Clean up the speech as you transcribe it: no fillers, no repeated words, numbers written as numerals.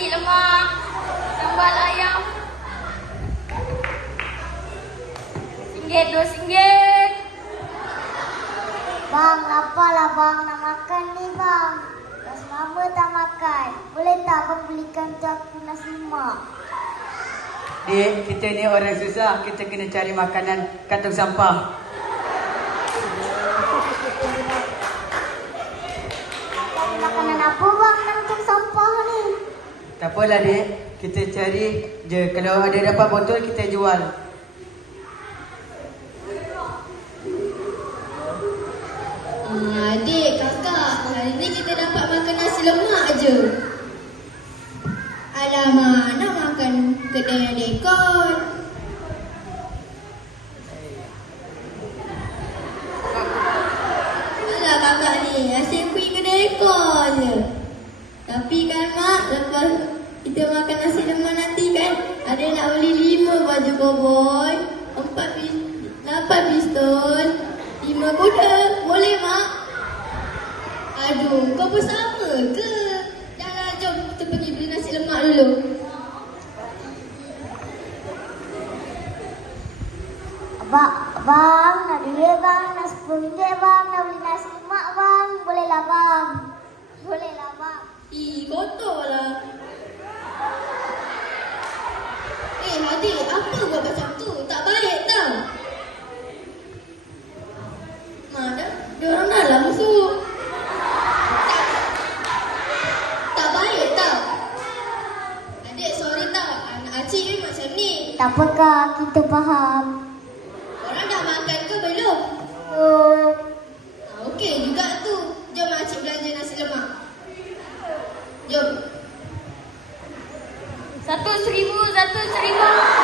nasi lemak, sambal ayam. RM1, RM2. Bang, apalah bang nak makan ni bang? Dah selama tak makan. Boleh tak abang belikan tu aku nasi lemak? Dek, kita ni orang susah. Kita kena cari makanan kat tong sampah. Cari makanan apa bang dalam tong sampah ni? Tak apalah dek. Kita cari je. Kalau ada dapat botol, kita jual. Adik, kakak, hari ni kita dapat makan nasi lemak je. Alamak, nak makan kedai yang dekor. Alah kakak ni, asyik pergi kedai dekor je. Tapi kan mak, lepas kita makan nasi lemak nanti kan, ada nak beli 5 baju cowboy, 8 pistol, 5 kuda. Boleh mak? Aduh, kau bersama ke? Jangan, jom kita pergi beli nasi lemak dulu. Bang, nak duit bang, nak RM10 bang, nak beli nasi lemak bang. Bolehlah bang. Bolehlah bang. Kotor lah. Adik, apa buat macam tu? Tak baik tau. Mana? Diorang dah lah masuk. Tak baik tau. Adik, sorry tau. Anak acik ni macam ni. Tak apa kak, kita faham. Orang dah makan ke belum? Okey juga tu. Jom acik belanja nasi lemak. Jom. RM1, RM1.